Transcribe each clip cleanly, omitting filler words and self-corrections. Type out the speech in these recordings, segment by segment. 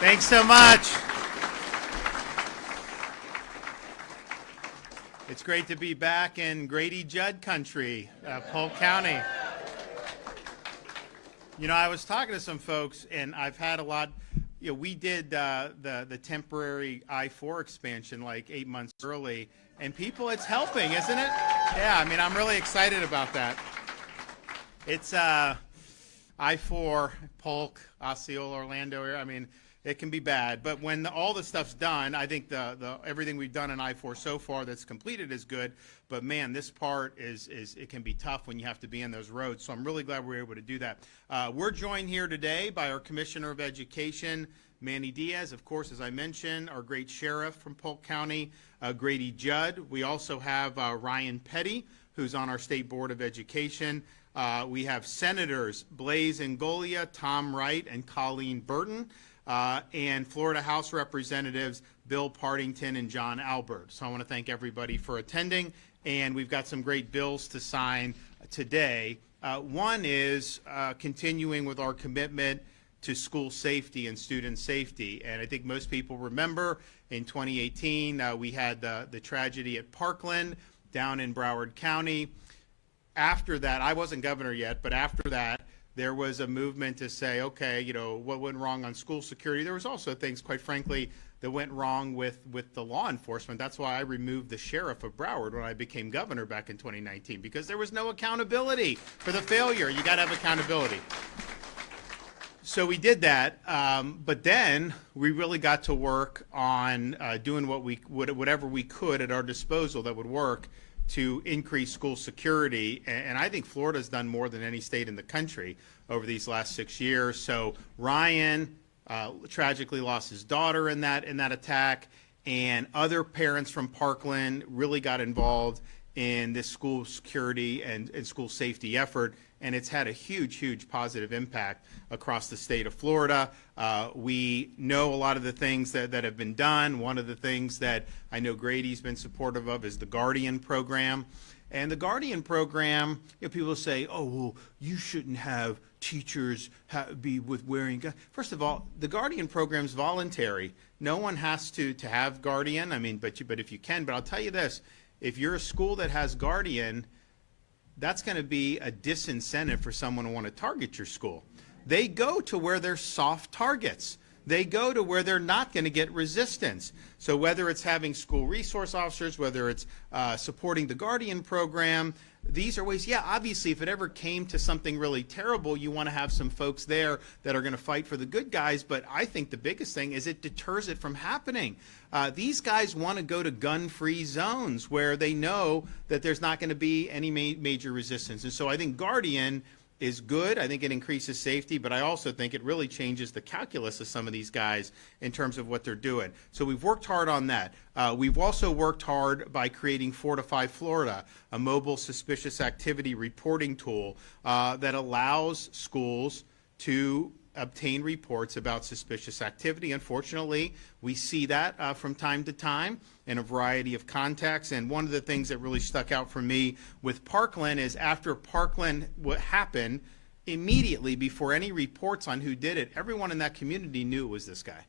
Thanks so much. It's great to be back in Grady Judd country, Polk County. You know, I was talking to some folks, and I've had a lot. You know, we did the temporary I-4 expansion like 8 months early, and people, it's helping, isn't it? Yeah, I mean, I'm really excited about that. It's I-4, Polk, Osceola, Orlando area. I mean, it can be bad, but when all the stuff's done, I think the everything we've done in I-4 so far that's completed is good. But man, this part is it can be tough when you have to be in those roads. So I'm really glad we're able to do that. We're joined here today by our Commissioner of Education, Manny Diaz, of course, as I mentioned, our great sheriff from Polk County, Grady Judd. We also have Ryan Petty, who's on our State Board of Education. We have Senators Blaise Ingoglia, Tom Wright, and Colleen Burton. And Florida House Representatives Bill Partington and John Albert. So I want to thank everybody for attending, and we've got some great bills to sign today. One is continuing with our commitment to school safety and student safety, and I think most people remember in 2018 we had the tragedy at Parkland down in Broward County. After that, I wasn't governor yet, but after that, there was a movement to say, okay, you know, what went wrong on school security? There was also things, quite frankly, that went wrong with the law enforcement. That's why I removed the sheriff of Broward when I became governor back in 2019, because there was no accountability for the failure. You got to have accountability. So we did that, but then we really got to work on doing whatever we could at our disposal that would work to increase school security, and I think Florida's done more than any state in the country over these last 6 years. So Ryan tragically lost his daughter in that attack, and other parents from Parkland really got involved in this school security and school safety effort, and it's had a huge positive impact across the state of Florida. We know a lot of the things that have been done. One of the things that I know Grady's been supportive of is the Guardian program. And the Guardian program, you know, people say, oh, well, you shouldn't have teachers be with wearing guns. First of all, the Guardian program is voluntary. No one has to have Guardian. I mean, but if you can, but I'll tell you this, if you're a school that has Guardian, that's going to be a disincentive for someone to want to target your school. They go to where there's soft targets. They go to where they're not going to get resistance. So whether it's having school resource officers, whether it's supporting the Guardian program, these are ways, yeah, obviously if it ever came to something really terrible, you want to have some folks there that are going to fight for the good guys, but I think the biggest thing is it deters it from happening. These guys want to go to gun-free zones where they know that there's not going to be any major resistance. And so I think Guardian is good. I think it increases safety, but I also think it really changes the calculus of some of these guys in terms of what they're doing. So we've worked hard on that. We've also worked hard by creating Fortify Florida, a mobile suspicious activity reporting tool that allows schools to obtain reports about suspicious activity. Unfortunately, we see that from time to time in a variety of contexts. And one of the things that really stuck out for me with Parkland is after Parkland what happened, immediately before any reports on who did it, everyone in that community knew it was this guy.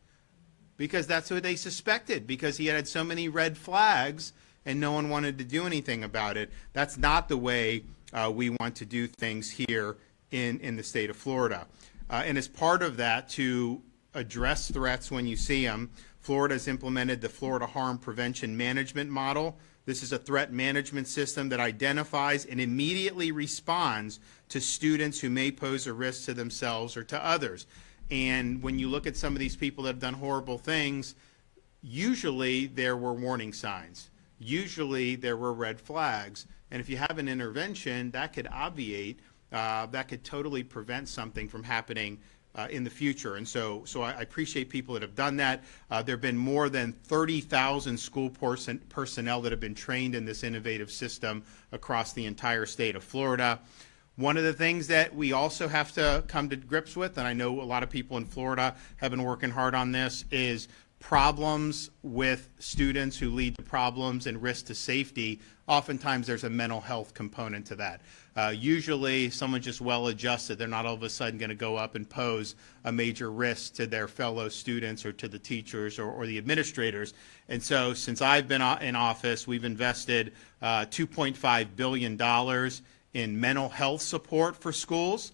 Because that's who they suspected, because he had so many red flags and no one wanted to do anything about it. That's not the way we want to do things here in the state of Florida. And as part of that, to address threats when you see them, Florida has implemented the Florida Harm Prevention Management Model. This is a threat management system that identifies and immediately responds to students who may pose a risk to themselves or to others. And when you look at some of these people that have done horrible things, usually there were warning signs. Usually there were red flags. And if you have an intervention, that could obviate, that could totally prevent something from happening in the future. And so I appreciate people that have done that. There have been more than 30,000 school personnel that have been trained in this innovative system across the entire state of Florida. One of the things that we also have to come to grips with, and I know a lot of people in Florida have been working hard on this, is problems with students who lead to problems and risk to safety. Oftentimes there's a mental health component to that. Usually someone just well-adjusted, they're not all of a sudden going to go up and pose a major risk to their fellow students or to the teachers or the administrators. And so since I've been in office, we've invested $2.5 billion in mental health support for schools.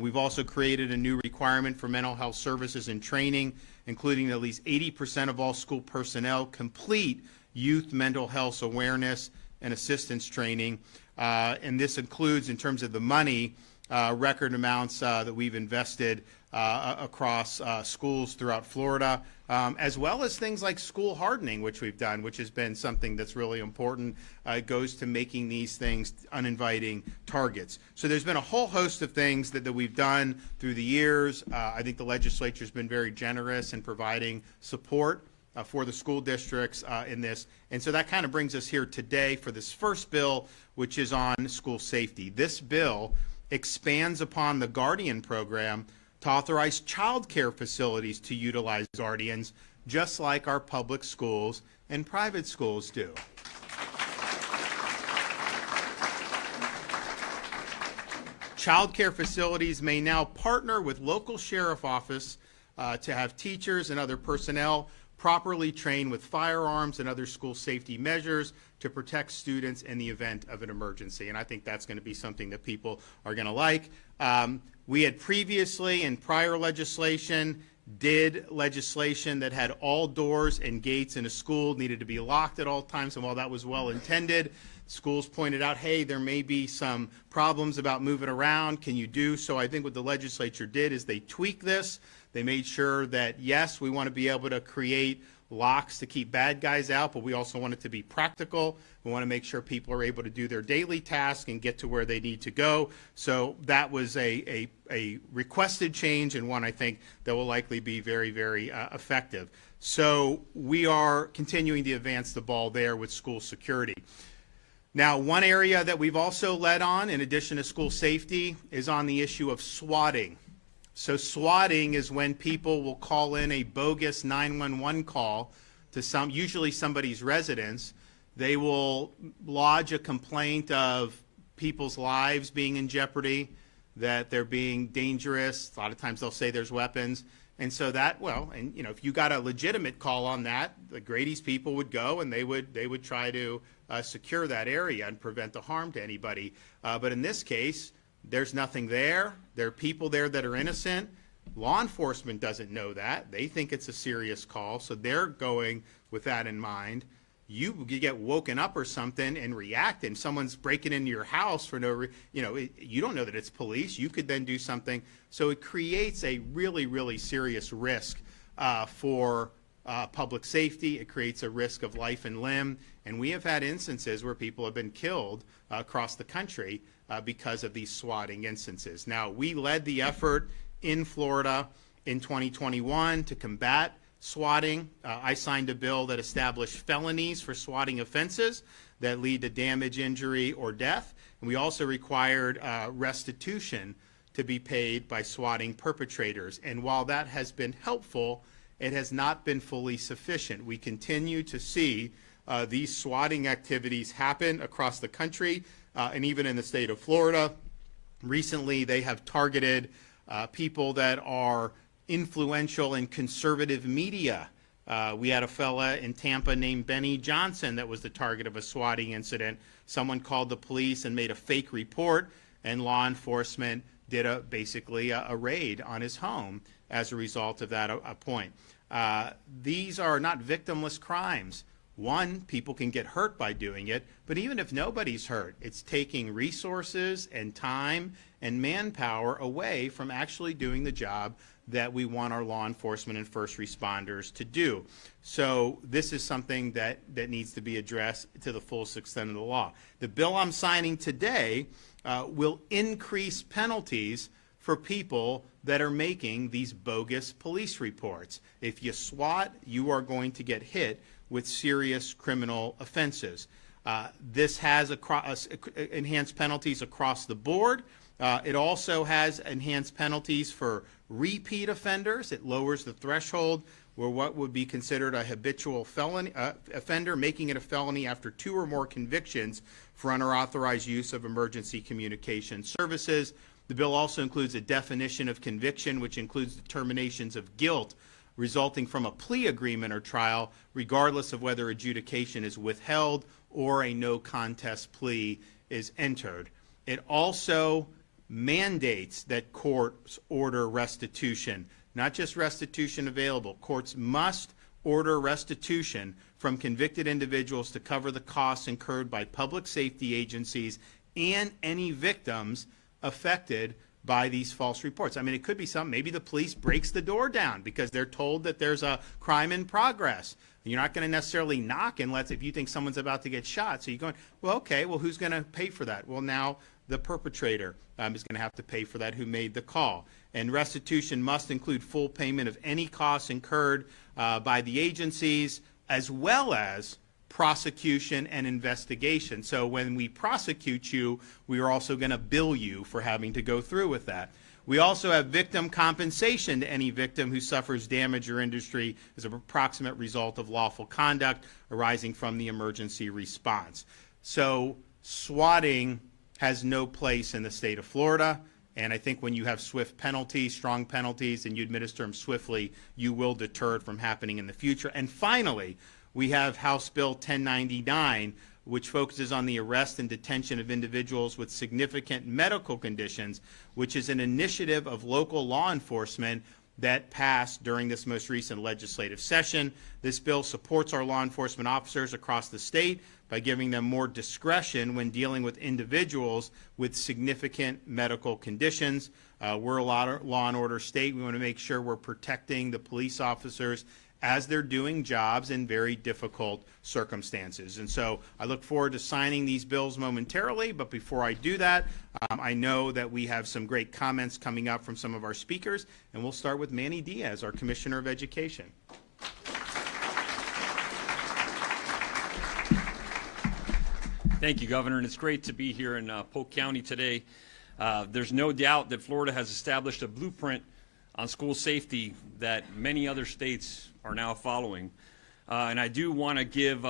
We've also created a new requirement for mental health services and training, including at least 80% of all school personnel complete youth mental health awareness and assistance training. And this includes, in terms of the money, record amounts that we've invested across schools throughout Florida, as well as things like school hardening, which we've done, which has been something that's really important. It goes to making these things uninviting targets. So there's been a whole host of things that we've done through the years. I think the legislature's been very generous in providing support for the school districts in this. And so that kind of brings us here today for this first bill, which is on school safety. This bill expands upon the Guardian program to authorize child care facilities to utilize guardians, just like our public schools and private schools do. Child care facilities may now partner with local sheriff office to have teachers and other personnel properly trained with firearms and other school safety measures to protect students in the event of an emergency. And I think that's going to be something that people are going to like. We had previously, in prior legislation, did legislation that had all doors and gates in a school needed to be locked at all times, and while that was well intended, schools pointed out, hey, there may be some problems about moving around. Can you do so? I think what the legislature did is they tweaked this. They made sure that, yes, we want to be able to create locks to keep bad guys out, but we also want it to be practical. We want to make sure people are able to do their daily tasks and get to where they need to go. So that was a requested change, and one I think that will likely be very, very effective. So we are continuing to advance the ball there with school security. Now, one area that we've also led on, in addition to school safety, is on the issue of swatting. So swatting is when people will call in a bogus 911 call to usually somebody's residence. They will lodge a complaint of people's lives being in jeopardy, that they're being dangerous. A lot of times they'll say there's weapons. And so that, well, and you know, if you got a legitimate call on that, the Grady's people would go and they would try to secure that area and prevent the harm to anybody. But in this case, there's nothing there. There are people there that are innocent. Law enforcement doesn't know that. They think it's a serious call, so they're going with that in mind. You get woken up or something and react, and someone's breaking into your house for no reason. You know, you don't know that it's police. You could then do something. So it creates a really, really serious risk for public safety. It creates a risk of life and limb. And we have had instances where people have been killed across the country because of these swatting instances. Now, we led the effort in Florida in 2021 to combat swatting. I signed a bill that established felonies for swatting offenses that lead to damage, injury, or death. And we also required restitution to be paid by swatting perpetrators. And while that has been helpful, it has not been fully sufficient. We continue to see these swatting activities happen across the country and even in the state of Florida. Recently, they have targeted people that are influential in conservative media. We had a fella in Tampa named Benny Johnson that was the target of a swatting incident. Someone called the police and made a fake report, and law enforcement did basically a raid on his home as a result of that point. These are not victimless crimes. One, people can get hurt by doing it, but even if nobody's hurt, it's taking resources and time and manpower away from actually doing the job that we want our law enforcement and first responders to do. So this is something that needs to be addressed to the fullest extent of the law. The bill I'm signing today will increase penalties for people that are making these bogus police reports. If you SWAT, you are going to get hit with serious criminal offenses. This has enhanced penalties across the board. It also has enhanced penalties for repeat offenders. It lowers the threshold were what would be considered a habitual felony offender, making it a felony after 2 or more convictions for unauthorized use of emergency communication services. The bill also includes a definition of conviction, which includes determinations of guilt resulting from a plea agreement or trial, regardless of whether adjudication is withheld or a no contest plea is entered. It also mandates that courts order restitution, not just restitution available. Courts must order restitution from convicted individuals to cover the costs incurred by public safety agencies and any victims affected by these false reports. I mean, it could be something, maybe the police breaks the door down because they're told that there's a crime in progress. You're not going to necessarily knock unless if you think someone's about to get shot. So you're going, well, okay, well, who's going to pay for that? Well, now the perpetrator is going to have to pay for that who made the call. And restitution must include full payment of any costs incurred by the agencies, as well as prosecution and investigation. So when we prosecute you, we are also going to bill you for having to go through with that. We also have victim compensation to any victim who suffers damage or injury as an approximate result of lawful conduct arising from the emergency response. So swatting has no place in the state of Florida. And I think when you have swift penalties, strong penalties, and you administer them swiftly, you will deter it from happening in the future. And finally, we have House Bill 1099, which focuses on the arrest and detention of individuals with significant medical conditions, which is an initiative of local law enforcement that passed during this most recent legislative session. This bill supports our law enforcement officers across the state by giving them more discretion when dealing with individuals with significant medical conditions. We're a law and order state. We want to make sure we're protecting the police officers as they're doing jobs in very difficult circumstances. And so I look forward to signing these bills momentarily, but before I do that, I know that we have some great comments coming up from some of our speakers, and we'll start with Manny Diaz, our Commissioner of Education. Thank you, Governor, and it's great to be here in Polk County today. There's no doubt that Florida has established a blueprint on school safety that many other states are now following. And I do want to give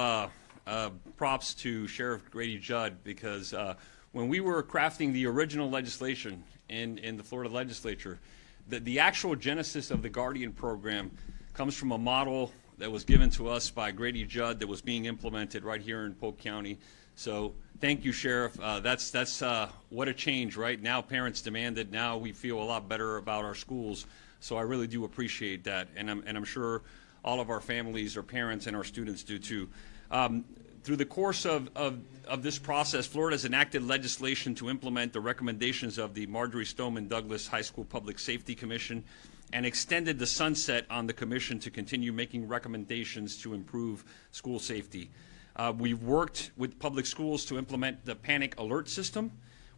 props to Sheriff Grady Judd, because when we were crafting the original legislation in the Florida legislature, the actual genesis of the Guardian program comes from a model that was given to us by Grady Judd that was being implemented right here in Polk County. So thank you, Sheriff. That's what a change, right? Now parents demand it. Now we feel a lot better about our schools. So I really do appreciate that, and I'm sure all of our families, our parents, and our students do too. Through the course of this process, Florida has enacted legislation to implement the recommendations of the Marjorie Stoneman Douglas High School Public Safety Commission and extended the sunset on the commission to continue making recommendations to improve school safety. We've worked with public schools to implement the panic alert system.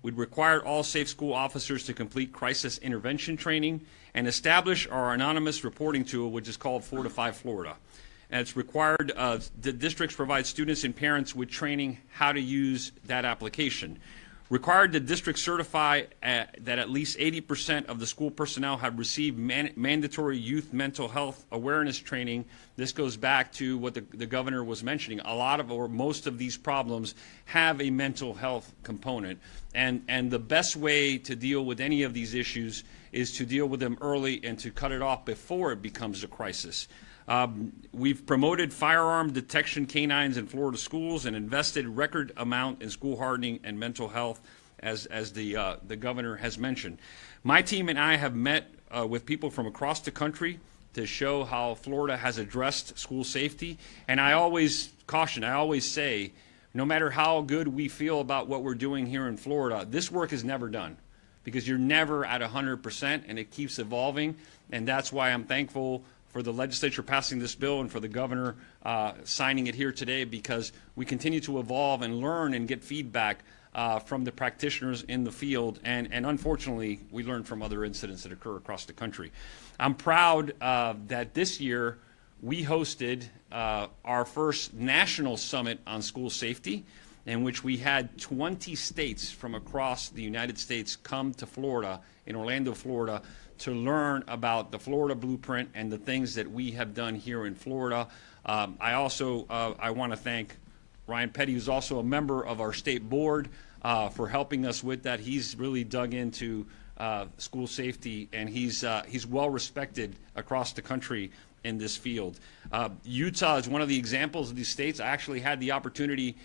We'd required all safe school officers to complete crisis intervention training and establish our anonymous reporting tool, which is called Fortify Florida. And it's required the districts provide students and parents with training how to use that application. Required the district certify that at least 80% of the school personnel have received mandatory youth mental health awareness training. This goes back to what the governor was mentioning. A lot of or most of these problems have a mental health component. And the best way to deal with any of these issues is to deal with them early and to cut it off before it becomes a crisis. We've promoted firearm detection canines in Florida schools and invested record amount in school hardening and mental health, as the governor has mentioned. My team and I have met with people from across the country to show how Florida has addressed school safety. And I always caution, I always say, no matter how good we feel about what we're doing here in Florida, this work is never done, because you're never at 100% and it keeps evolving. And that's why I'm thankful for the legislature passing this bill and for the governor signing it here today, because we continue to evolve and learn and get feedback from the practitioners in the field, and unfortunately we learn from other incidents that occur across the country. I'm proud that this year we hosted our first national summit on school safety, in which we had 20 states from across the United States come to Florida, in Orlando, Florida, to learn about the Florida blueprint and the things that we have done here in Florida. I also I want to thank Ryan Petty, who's also a member of our state board, for helping us with that. He's really dug into school safety, and he's well respected across the country in this field. Utah is one of the examples of these states. I actually had the opportunity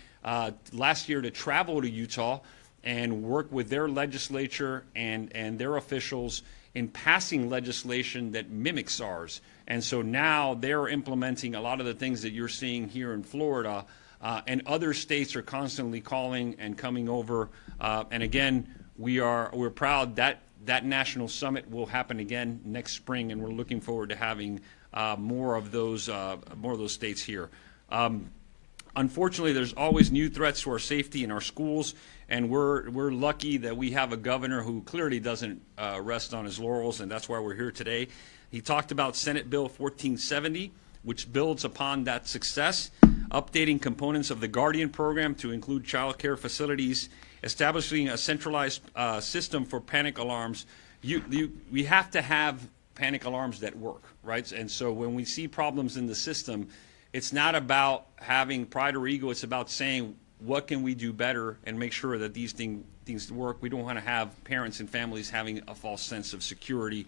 last year to travel to Utah and work with their legislature and their officials in passing legislation that mimics ours. And so now they're implementing a lot of the things that you're seeing here in Florida, and other states are constantly calling and coming over. And again, we're proud that that national summit will happen again next spring, and we're looking forward to having more of those states here. Unfortunately, there's always new threats to our safety in our schools, and we're lucky that we have a governor who clearly doesn't rest on his laurels, and that's why we're here today. He talked about Senate Bill 1470, which builds upon that success, updating components of the Guardian program to include child care facilities, establishing a centralized system for panic alarms. We have to have panic alarms that work, right? And so when we see problems in the system, it's not about having pride or ego. It's about saying, what can we do better and make sure that these things work? We don't want to have parents and families having a false sense of security.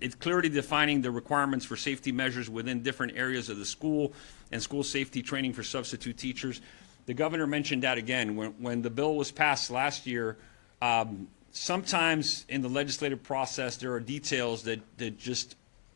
It's clearly defining the requirements for safety measures within different areas of the school and school safety training for substitute teachers. The governor mentioned that again. When the bill was passed last year, sometimes in the legislative process there are details that just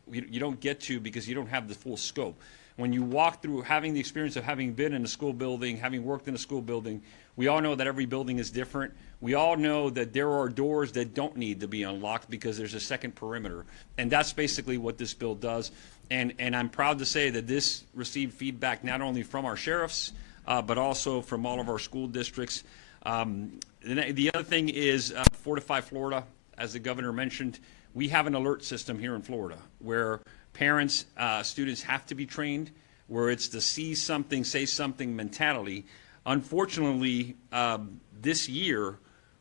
you don't get to because you don't have the full scope. When you walk through, having the experience of having been in a school building, having worked in a school building, we all know that every building is different. We all know that there are doors that don't need to be unlocked because there's a second perimeter. And that's basically what this bill does. And I'm proud to say that this received feedback not only from our sheriffs, but also from all of our school districts. The other thing is Fortify Florida, as the governor mentioned. We have an alert system here in Florida where parents, students have to be trained, where it's the see something, say something mentality. Unfortunately, this year,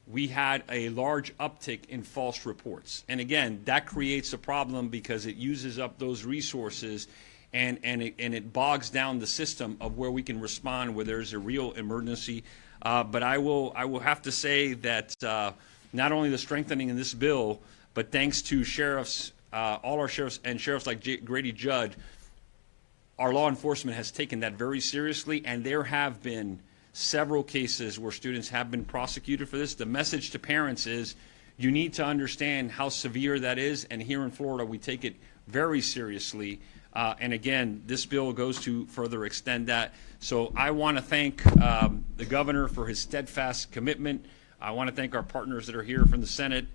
we had a large uptick in false reports. And again, that creates a problem because it uses up those resources and it bogs down the system of where we can respond where there's a real emergency. But I will have to say that not only the strengthening in this bill, but thanks to sheriffs, all our sheriffs and sheriffs like Grady Judd, our law enforcement has taken that very seriously, and there have been several cases where students have been prosecuted for this. The message to parents is you need to understand how severe that is, and here in Florida we take it very seriously. And again, this bill goes to further extend that. So I want to thank the governor for his steadfast commitment. I want to thank our partners that are here from the Senate.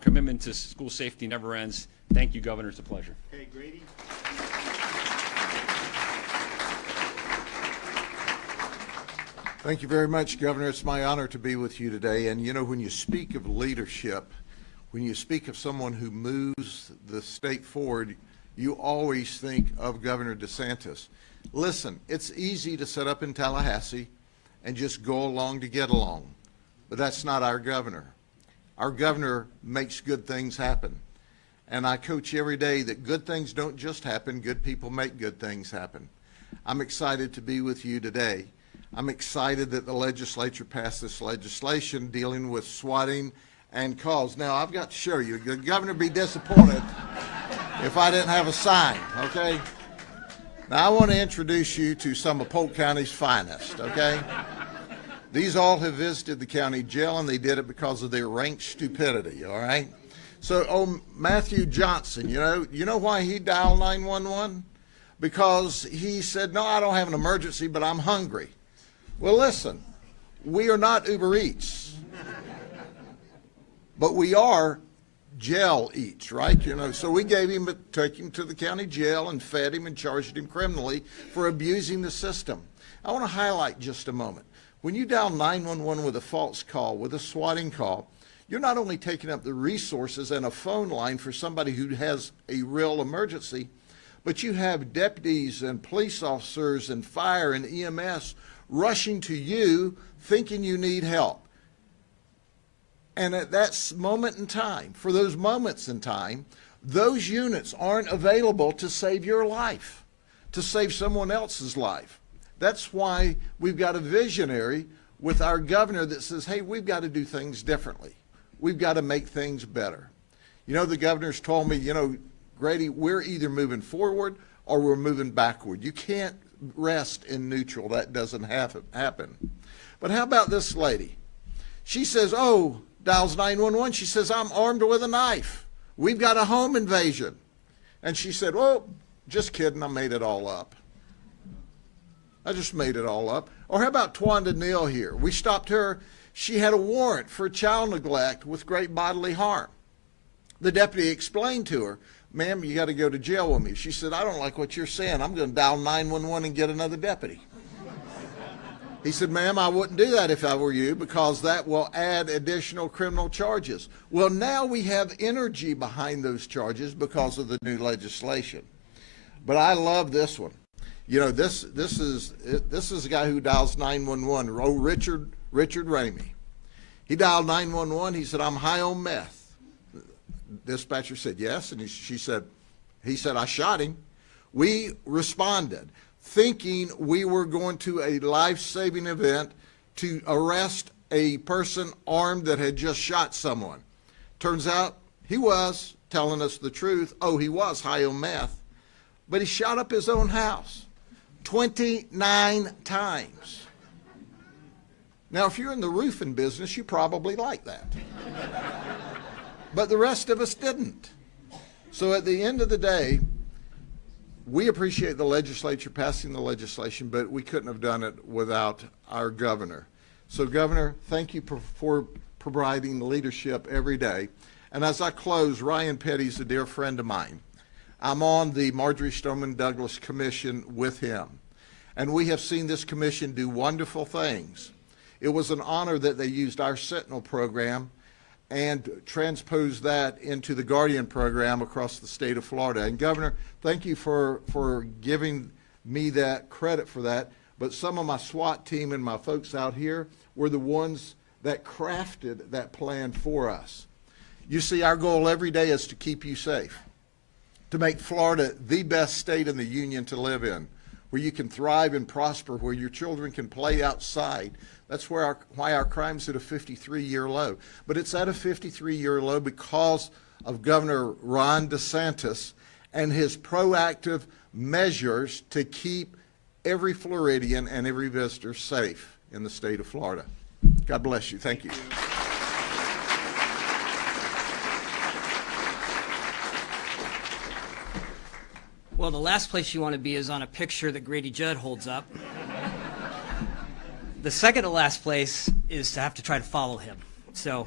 Commitment to school safety never ends. Thank you, Governor. It's a pleasure. Hey, Grady. Thank you very much, Governor. It's my honor to be with you today. And you know, when you speak of leadership, when you speak of someone who moves the state forward, you always think of Governor DeSantis. Listen, it's easy to set up in Tallahassee and just go along to get along, but that's not our governor. Our governor makes good things happen. And I coach every day that good things don't just happen, good people make good things happen. I'm excited to be with you today. I'm excited that the legislature passed this legislation dealing with swatting and calls. Now, I've got to show you. The governor would be disappointed if I didn't have a sign, okay? Now, I want to introduce you to some of Polk County's finest, okay? These all have visited the county jail, and they did it because of their rank stupidity, all right? So, Matthew Johnson, you know why he dialed 911? Because he said, no, I don't have an emergency, but I'm hungry. Well, listen, we are not Uber Eats, but we are jail eats, right? So we took him to the county jail and fed him and charged him criminally for abusing the system. I want to highlight just a moment. When you dial 911 with a false call, with a swatting call, you're not only taking up the resources and a phone line for somebody who has a real emergency, but you have deputies and police officers and fire and EMS rushing to you thinking you need help. And at that moment in time, for those moments in time, those units aren't available to save your life, to save someone else's life. That's why we've got a visionary with our governor that says, hey, we've got to do things differently. We've got to make things better. You know, the governor's told me, you know, Grady, we're either moving forward or we're moving backward. You can't rest in neutral. That doesn't happen. But how about this lady? She says, oh, dials 911. She says, I'm armed with a knife. We've got a home invasion. And she said, well, just kidding. I made it all up. I just made it all up. Or how about Twanda Neal here? We stopped her. She had a warrant for child neglect with great bodily harm. The deputy explained to her, ma'am, you got to go to jail with me. She said, I don't like what you're saying. I'm going to dial 911 and get another deputy. He said, ma'am, I wouldn't do that if I were you because that will add additional criminal charges. Well, now we have energy behind those charges because of the new legislation. But I love this one. You know, this is a guy who dials 911, oh, Richard Ramey. He dialed 911. He said, I'm high on meth. Dispatcher said, yes. And he said, I shot him. We responded thinking we were going to a life-saving event to arrest a person armed that had just shot someone. Turns out he was telling us the truth. Oh, he was high on meth. But he shot up his own house 29 times. Now, if you're in the roofing business, you probably like that. But the rest of us didn't. So at the end of the day, we appreciate the legislature passing the legislation, but we couldn't have done it without our governor. So, Governor, thank you for providing leadership every day. And as I close, Ryan Petty's a dear friend of mine. I'm on the Marjorie Stoneman Douglas Commission with him. And we have seen this commission do wonderful things. It was an honor that they used our Sentinel program and transpose that into the Guardian program across the state of Florida. And Governor, thank you for giving me that credit for that. But some of my SWAT team and my folks out here were the ones that crafted that plan for us. You see, our goal every day is to keep you safe, to make Florida the best state in the union to live in, where you can thrive and prosper, where your children can play outside. That's why our crime's at a 53-year low. But it's at a 53-year low because of Governor Ron DeSantis and his proactive measures to keep every Floridian and every visitor safe in the state of Florida. God bless you. Thank you. Well, the last place you want to be is on a picture that Grady Judd holds up. The second to last place is to have to try to follow him. So,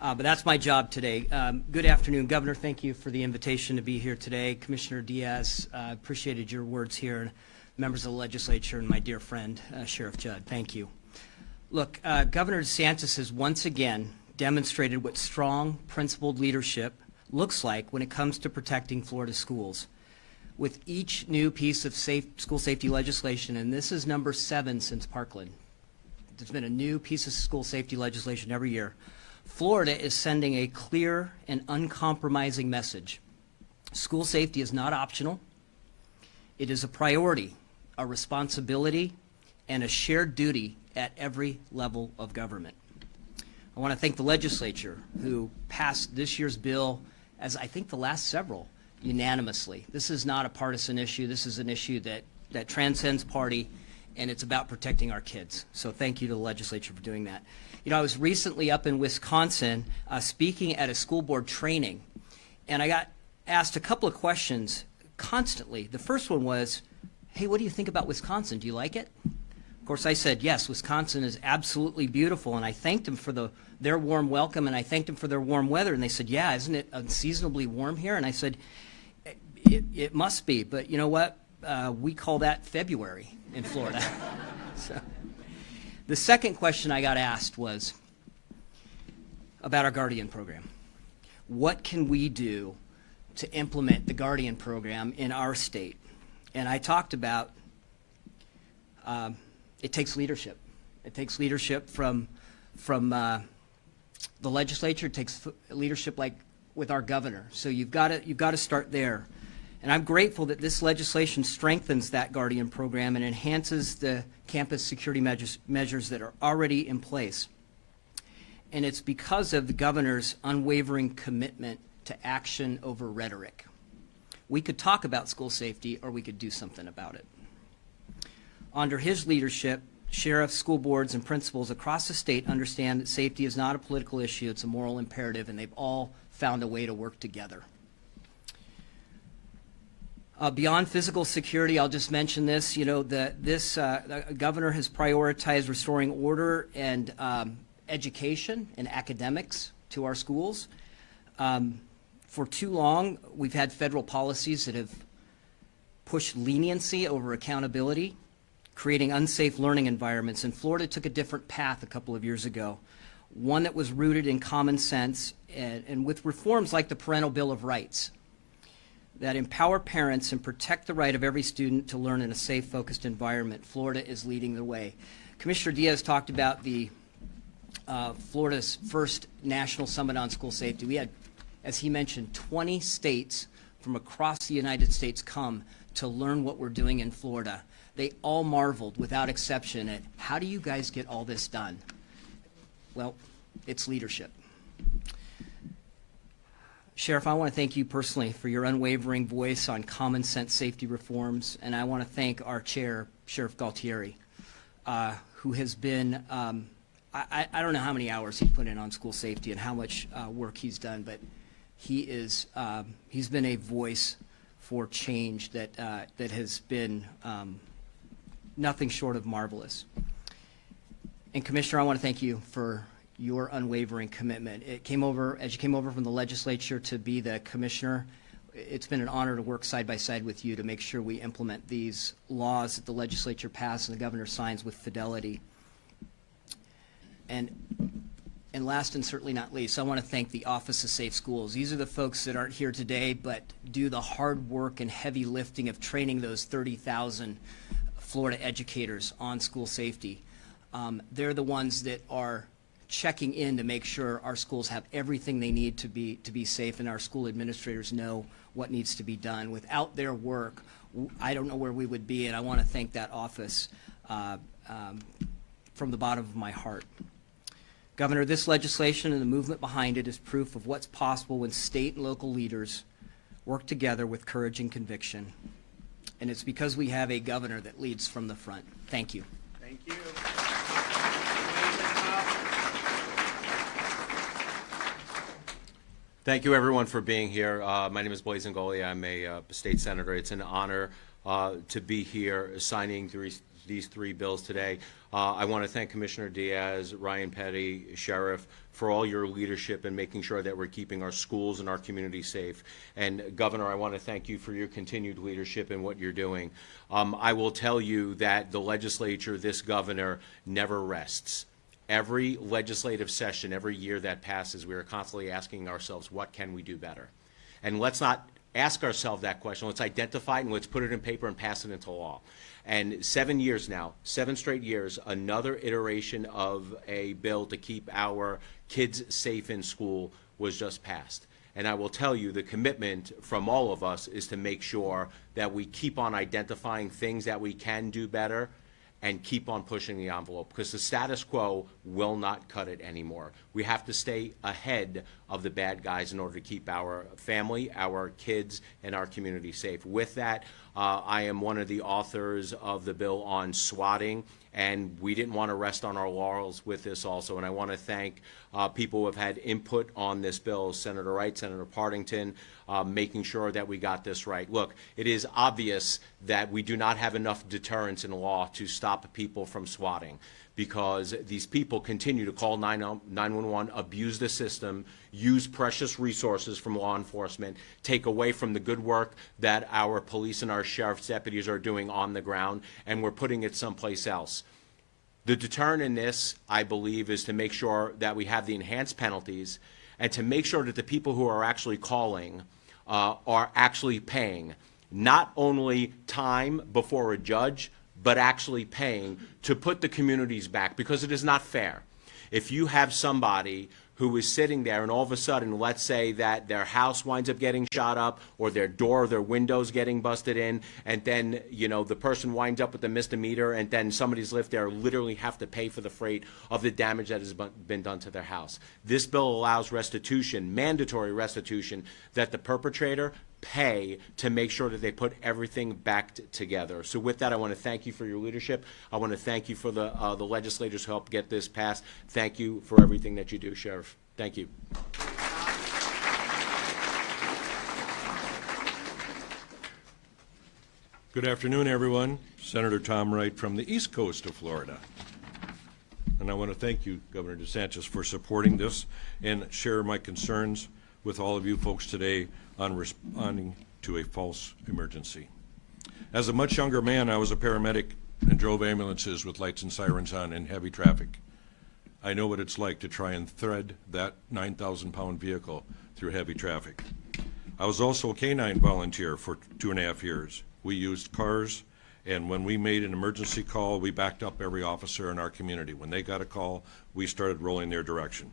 but that's my job today. Good afternoon, Governor. Thank you for the invitation to be here today. Commissioner Diaz, appreciated your words here. Members of the legislature and my dear friend, Sheriff Judd, thank you. Look, Governor DeSantis has once again demonstrated what strong, principled leadership looks like when it comes to protecting Florida schools. With each new piece of school safety legislation, and this is number 7 since Parkland, there's been a new piece of school safety legislation every year. Florida is sending a clear and uncompromising message. School safety is not optional. It is a priority, a responsibility, and a shared duty at every level of government. I want to thank the legislature who passed this year's bill, as I think the last several, unanimously. This is not a partisan issue. This is an issue that transcends party, and it's about protecting our kids. So thank you to the legislature for doing that. You know, I was recently up in Wisconsin speaking at a school board training, and I got asked a couple of questions constantly. The first one was, hey, what do you think about Wisconsin? Do you like it? Of course, I said, yes, Wisconsin is absolutely beautiful, and I thanked them for their warm welcome, and I thanked them for their warm weather, and they said, yeah, isn't it unseasonably warm here? And I said, it must be, but you know what? We call that February in Florida. So, the second question I got asked was about our Guardian program. What can we do to implement the Guardian program in our state? And I talked about it takes leadership. It takes leadership from the legislature takes leadership like with our governor. So you've got to start there. And I'm grateful that this legislation strengthens that Guardian program and enhances the campus security measures that are already in place. And it's because of the governor's unwavering commitment to action over rhetoric. We could talk about school safety, or we could do something about it. Under his leadership, sheriffs, school boards, and principals across the state understand that safety is not a political issue, it's a moral imperative, and they've all found a way to work together. Beyond physical security, I'll just mention this, the governor has prioritized restoring order and education and academics to our schools. For too long, we've had federal policies that have pushed leniency over accountability, creating unsafe learning environments, and Florida took a different path a couple of years ago, one that was rooted in common sense and with reforms like the Parental Bill of Rights that empower parents and protect the right of every student to learn in a safe, focused environment. Florida is leading the way. Commissioner Diaz talked about the Florida's first National Summit on School Safety. We had, as he mentioned, 20 states from across the United States come to learn what we're doing in Florida. They all marveled, without exception, at how do you guys get all this done? Well, it's leadership. Sheriff, I want to thank you personally for your unwavering voice on common sense safety reforms, and I want to thank our chair, Sheriff Galtieri, who has been, I don't know how many hours he's put in on school safety and how much work he's done, but he's been a voice for change that has been nothing short of marvelous. And Commissioner, I want to thank you for your unwavering commitment. As you came over from the legislature to be the commissioner, it's been an honor to work side by side with you to make sure we implement these laws that the legislature passed and the governor signs with fidelity. And last and certainly not least, I want to thank the Office of Safe Schools. These are the folks that aren't here today, but do the hard work and heavy lifting of training those 30,000 Florida educators on school safety. They're the ones that are checking in to make sure our schools have everything they need to be safe, and our school administrators know what needs to be done. Without their work, I don't know where we would be, and I want to thank that office from the bottom of my heart. Governor, this legislation and the movement behind it is proof of what's possible when state and local leaders work together with courage and conviction. And it's because we have a governor that leads from the front. Thank you. Thank you. Thank you, everyone, for being here. My name is Blaise Ngoli. I'm a state senator. It's an honor to be here signing these three bills today. I want to thank Commissioner Diaz, Ryan Petty, Sheriff, for all your leadership in making sure that we're keeping our schools and our community safe. And Governor, I want to thank you for your continued leadership in what you're doing. I will tell you that the legislature, this governor, never rests. Every legislative session, every year that passes, we are constantly asking ourselves, what can we do better? And let's not ask ourselves that question. Let's identify it and let's put it in paper and pass it into law. And 7 years now, 7 straight years, another iteration of a bill to keep our kids safe in school was just passed. And I will tell you, the commitment from all of us is to make sure that we keep on identifying things that we can do better and keep on pushing the envelope, because the status quo will not cut it anymore. We have to stay ahead of the bad guys in order to keep our family, our kids, and our community safe. With that, I am one of the authors of the bill on swatting, and we didn't want to rest on our laurels with this also. And I want to thank people who have had input on this bill, Senator Wright, Senator Partington, making sure that we got this right. Look, it is obvious that we do not have enough deterrence in law to stop people from swatting, because these people continue to call 911, abuse the system, use precious resources from law enforcement, take away from the good work that our police and our sheriff's deputies are doing on the ground, and we're putting it someplace else. The deterrent in this, I believe, is to make sure that we have the enhanced penalties and to make sure that the people who are actually calling are actually paying, not only time before a judge, but actually paying to put the communities back, because it is not fair. If you have somebody who is sitting there, and all of a sudden, let's say that their house winds up getting shot up, or their door, their windows getting busted in, and then, you know, the person winds up with a misdemeanor, and then somebody's lived there, literally have to pay for the freight of the damage that has been done to their house. This bill allows restitution, mandatory restitution, that the perpetrator pay to make sure that they put everything back together. So with that, I want to thank you for your leadership. I want to thank you for the legislators who helped get this passed. Thank you for everything that you do, Sheriff. Thank you. Good afternoon, everyone. Senator Tom Wright from the East Coast of Florida. And I want to thank you, Governor DeSantis, for supporting this and share my concerns with all of you folks today on responding to a false emergency. As a much younger man, I was a paramedic and drove ambulances with lights and sirens on in heavy traffic. I know what it's like to try and thread that 9,000-pound vehicle through heavy traffic. I was also a canine volunteer for 2.5 years. We used cars, and when we made an emergency call, we backed up every officer in our community. When they got a call, we started rolling their direction.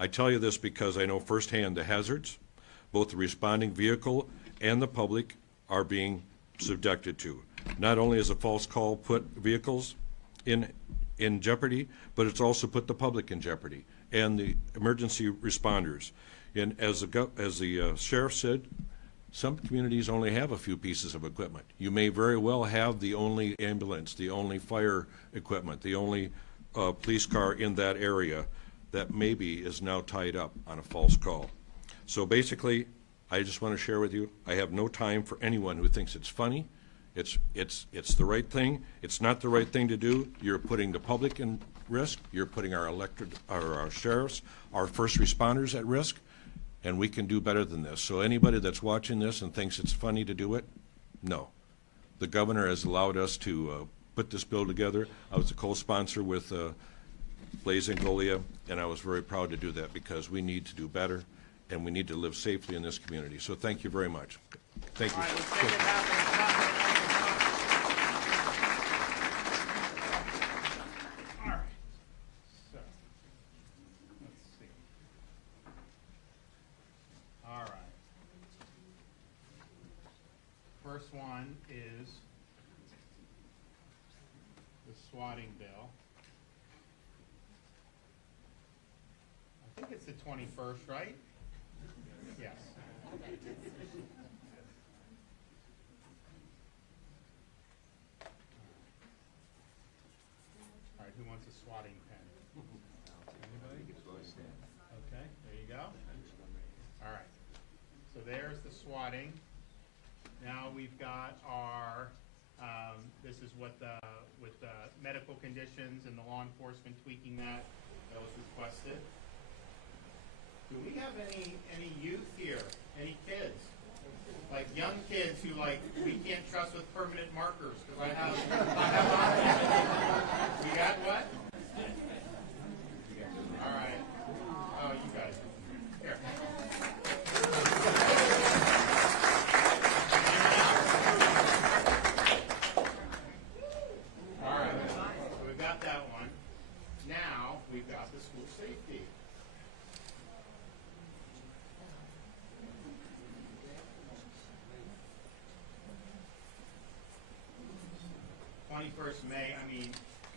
I tell you this because I know firsthand the hazards both the responding vehicle and the public are being subjected to. Not only has a false call put vehicles in jeopardy, but it's also put the public in jeopardy and the emergency responders. And as the sheriff said, some communities only have a few pieces of equipment. You may very well have the only ambulance, the only fire equipment, the only police car in that area that maybe is now tied up on a false call. So basically, I just want to share with you, I have no time for anyone who thinks it's funny. It's the right thing. It's not the right thing to do. You're putting the public in risk. You're putting our our sheriffs, our first responders at risk, and we can do better than this. So anybody that's watching this and thinks it's funny to do it, no. The governor has allowed us to put this bill together. I was a co-sponsor with Blaise and Golia, and I was very proud to do that because we need to do better and we need to live safely in this community. So thank you very much. Thank you. All right, let's make it happen. All right. So, let's see. All right. First one is the swatting bill. I think it's the 21st, right? Yes. All right, who wants a swatting pen? Anybody? Okay, there you go. All right, so there's the swatting. Now we've got our, this is what with the medical conditions and the law enforcement tweaking that was requested. Do we have any youth here? Any kids? Like young kids who we can't trust with permanent markers because I have on there. You got what? All right. Oh, you guys. Here. All right. So we've got that one. Now we've got the school safety. 21st May, I mean,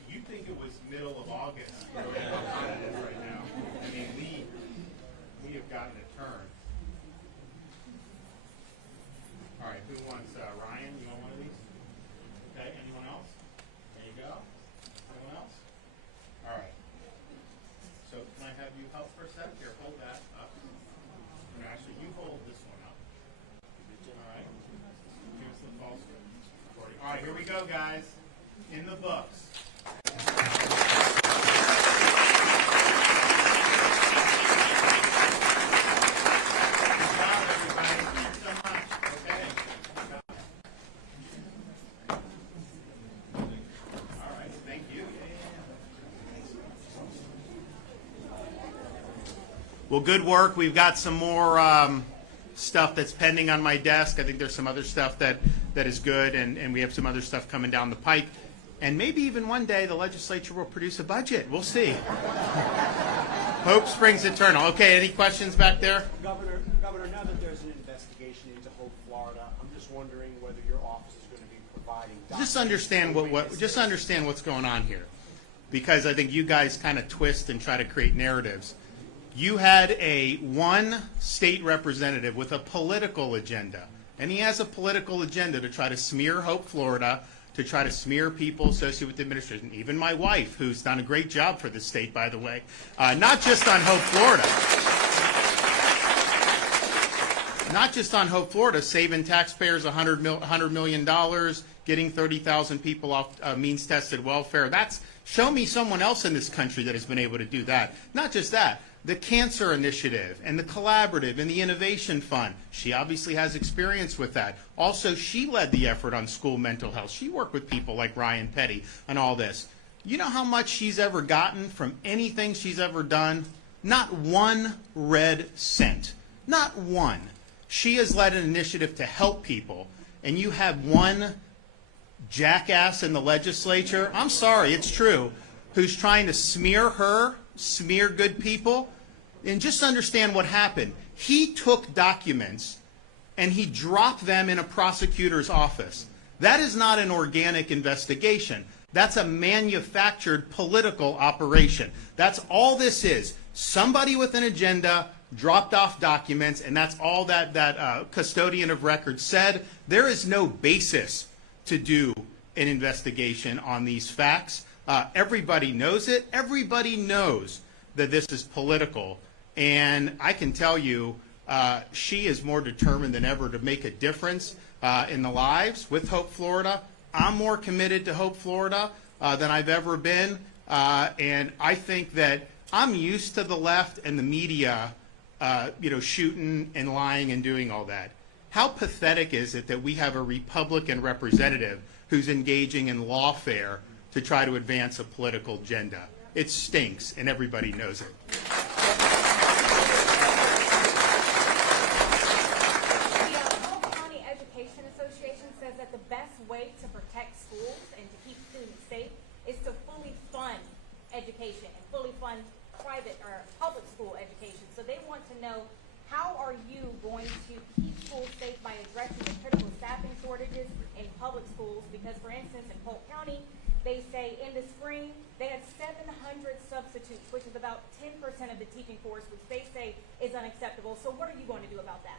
you'd think it was middle of August. How hot it is right now. I mean, we have gotten a turn. All right, who wants, Ryan, you want one of these? Okay, anyone else? There you go. Anyone else? All right. So can I have you help for a sec? Here, hold that up. And actually, you hold this one up. All right. Here's the false recording. All right, here we go, guys. In the books. Good job, everybody. Thanks so much. Okay. All right, thank you. Well, good work. We've got some more stuff that's pending on my desk. I think there's some other stuff that is good, and we have some other stuff coming down the pike. And maybe even one day the legislature will produce a budget. We'll see. Hope springs eternal. Okay, any questions back there? Governor, now that there's an investigation into Hope, Florida, I'm just wondering whether your office is going to be providing Just understand just understand what's going on here, because I think you guys kind of twist and try to create narratives. You had one state representative with a political agenda, and he has a political agenda to try to smear Hope, Florida, to try to smear people associated with the administration. Even my wife, who's done a great job for the state, by the way, not just on Hope, Florida. Not just on Hope, Florida, saving taxpayers $100 million, getting 30,000 people off means-tested welfare. Show me someone else in this country that has been able to do that. Not just that, the Cancer Initiative and the Collaborative and the Innovation Fund. She obviously has experience with that. Also, she led the effort on school mental health. She worked with people like Ryan Petty on all this. You know how much she's ever gotten from anything she's ever done? Not one red cent. Not one. She has led an initiative to help people, and you have one jackass in the legislature, I'm sorry, it's true, who's trying to smear her, smear good people. And just understand what happened. He took documents and he dropped them in a prosecutor's office. That is not an organic investigation. That's a manufactured political operation. That's all this is. Somebody with an agenda dropped off documents, and that's all that custodian of records said. There is no basis to do an investigation on these facts. Everybody knows it. Everybody knows that this is political. And I can tell you, she is more determined than ever to make a difference in the lives with Hope, Florida. I'm more committed to Hope, Florida than I've ever been. And I think that I'm used to the left and the media shooting and lying and doing all that. How pathetic is it that we have a Republican representative who's engaging in lawfare to try to advance a political agenda? It stinks, and everybody knows it. Hope County Education Association says that the best way to protect schools and to keep students safe is to fully fund education and fully fund private or public school education. So they want to know, how are you going to keep schools safe by addressing the critical staffing shortages in public schools? Because, for instance, in Polk County, they say in the spring they had 700 substitutes, which is about 10% of the teaching force, which they say is unacceptable. So what are you going to do about that?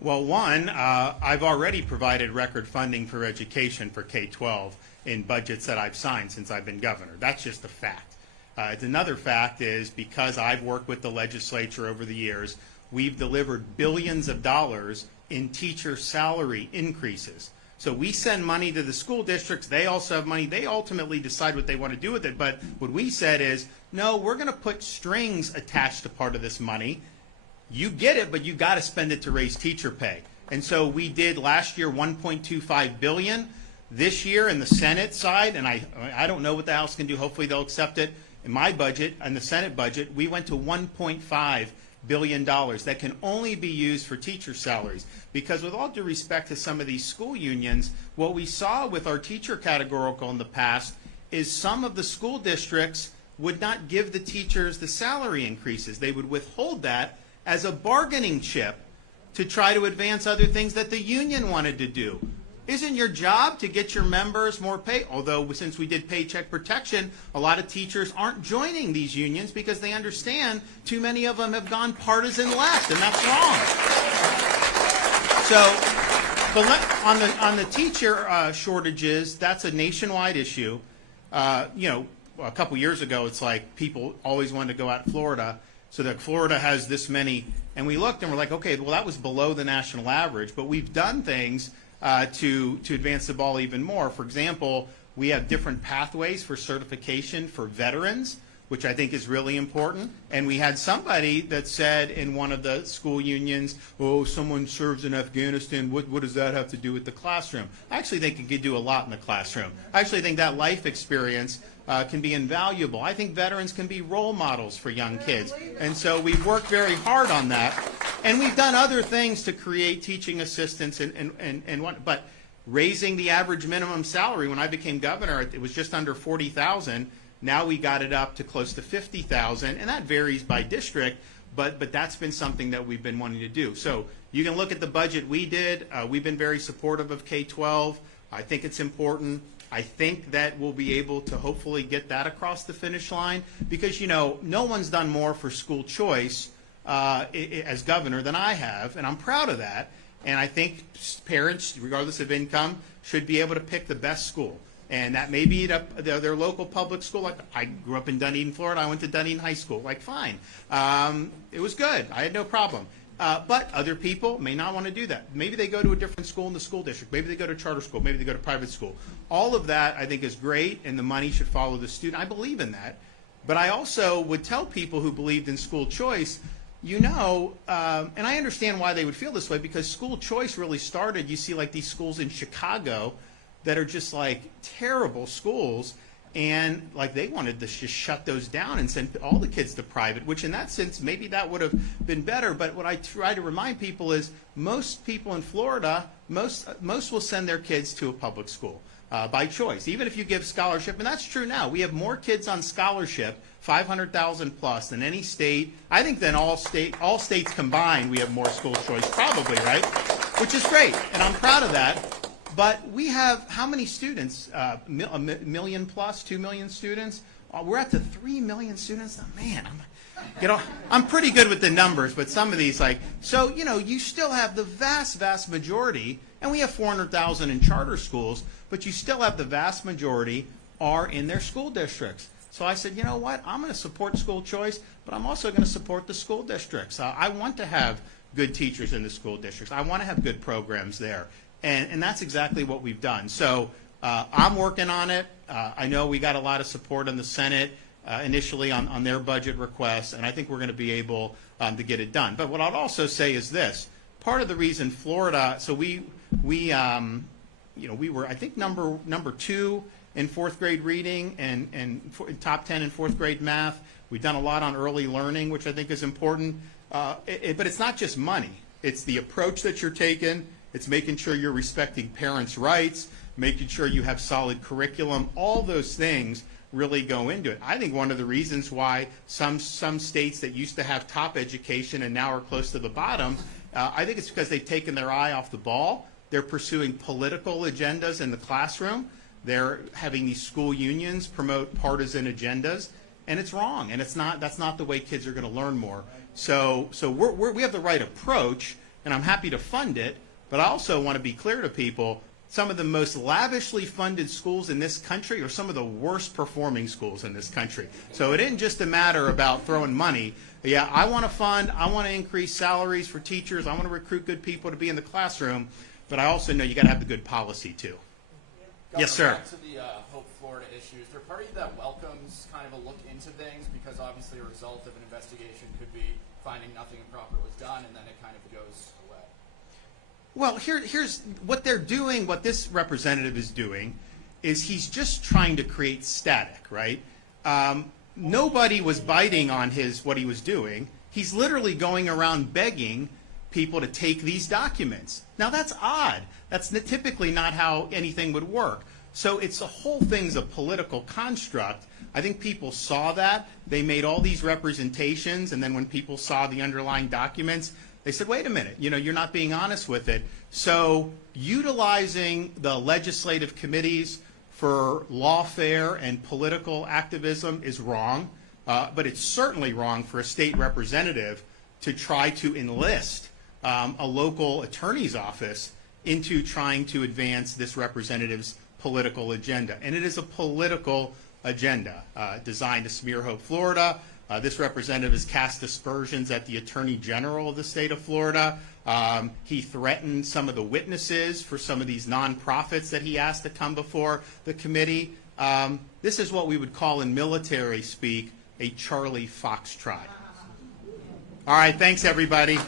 Well, one, I've already provided record funding for education for K-12 in budgets that I've signed since I've been governor. That's just a fact. Another fact is, because I've worked with the legislature over the years, we've delivered billions of dollars in teacher salary increases. So we send money to the school districts. They also have money. They ultimately decide what they want to do with it. But what we said is, no, we're going to put strings attached to part of this money. You get it, but you got to spend it to raise teacher pay. And so we did last year $1.25 billion. This year in the Senate side, and I don't know what the House can do. Hopefully they'll accept it. In my budget, in the Senate budget, we went to $1.5 billion that can only be used for teacher salaries. Because with all due respect to some of these school unions, what we saw with our teacher categorical in the past is some of the school districts would not give the teachers the salary increases. They would withhold that as a bargaining chip to try to advance other things that the union wanted to do. Isn't your job to get your members more pay? Although since we did paycheck protection, a lot of teachers aren't joining these unions because they understand too many of them have gone partisan left, and that's wrong. So, but on the teacher shortages, that's a nationwide issue. A couple years ago, it's like people always wanted to go out to Florida, so that Florida has this many, and we looked and we're like, okay, well that was below the national average, but we've done things to advance the ball even more. For example, we have different pathways for certification for veterans, which I think is really important. And we had somebody that said in one of the school unions, oh, someone serves in Afghanistan, what does that have to do with the classroom? I actually think it could do a lot in the classroom. I actually think that life experience can be invaluable. I think veterans can be role models for young kids. And so we've worked very hard on that. And we've done other things to create teaching assistants but raising the average minimum salary, when I became governor, it was just under $40,000. Now we got it up to close to 50,000, and that varies by district, but that's been something that we've been wanting to do. So you can look at the budget we did. We've been very supportive of K-12. I think it's important. I think that we'll be able to hopefully get that across the finish line because, no one's done more for school choice as governor than I have, and I'm proud of that. And I think parents, regardless of income, should be able to pick the best school. And that may be their local public school. Like I grew up in Dunedin, Florida. I went to Dunedin High School. Like, fine. It was good. I had no problem. But other people may not want to do that. Maybe they go to a different school in the school district. Maybe they go to charter school. Maybe they go to private school. All of that, I think, is great, and the money should follow the student. I believe in that. But I also would tell people who believed in school choice, and I understand why they would feel this way, because school choice really started, you see like these schools in Chicago that are just like terrible schools, and like they wanted to just shut those down and send all the kids to private, which in that sense maybe that would have been better. But what I try to remind people is most people in Florida, most will send their kids to a public school by choice, even if you give scholarship. And that's true now. We have more kids on scholarship, 500,000 plus, than any state. I think than all states combined, we have more school choice probably, right? Which is great, and I'm proud of that. But we have how many students? A million plus, 2 million students? We're at to 3 million students. Oh, man, I'm pretty good with the numbers, but some of these, you still have the vast majority, and we have 400,000 in charter schools, but you still have the vast majority are in their school districts. So I said, you know what? I'm going to support school choice, but I'm also going to support the school districts. I want to have good teachers in the school districts. I want to have good programs there. And that's exactly what we've done. So I'm working on it. I know we got a lot of support in the Senate initially on their budget requests, and I think we're going to be able to get it done. But what I'd also say is this. Part of the reason Florida, so we were, I think, number 2 in 4th grade reading and top 10 in 4th grade math. We've done a lot on early learning, which I think is important. But it's not just money. It's the approach that you're taking. It's making sure you're respecting parents' rights, making sure you have solid curriculum. All those things really go into it. I think one of the reasons why some states that used to have top education and now are close to the bottom, I think it's because they've taken their eye off the ball. They're pursuing political agendas in the classroom. They're having these school unions promote partisan agendas, and it's wrong. And that's not the way kids are going to learn more. So we have the right approach, and I'm happy to fund it. But I also want to be clear to people, some of the most lavishly funded schools in this country are some of the worst performing schools in this country. So it isn't just a matter about throwing money. Yeah, I want to fund, I want to increase salaries for teachers, I want to recruit good people to be in the classroom, but I also know you got to have the good policy too. Governor, Yes, sir. Back to the Hope Florida issues. They're part of you that welcomes kind of a look into things, because obviously a result of an investigation could be finding nothing improper was done, and then it kind of goes away. Well, here's what they're doing, what this representative is doing, is he's just trying to create static, right? Nobody was biting on what he was doing. He's literally going around begging people to take these documents. Now, that's odd. That's typically not how anything would work. So the whole thing's a political construct. I think people saw that. They made all these representations, and then when people saw the underlying documents, they said, wait a minute, you're not being honest with it. So utilizing the legislative committees for lawfare and political activism is wrong, but it's certainly wrong for a state representative to try to enlist a local attorney's office into trying to advance this representative's political agenda. And it is a political agenda designed to smear Hope Florida. This representative has cast aspersions at the Attorney General of the state of Florida. He threatened some of the witnesses for some of these nonprofits that he asked to come before the committee. This is what we would call in military speak a Charlie Foxtrot. All right, thanks everybody.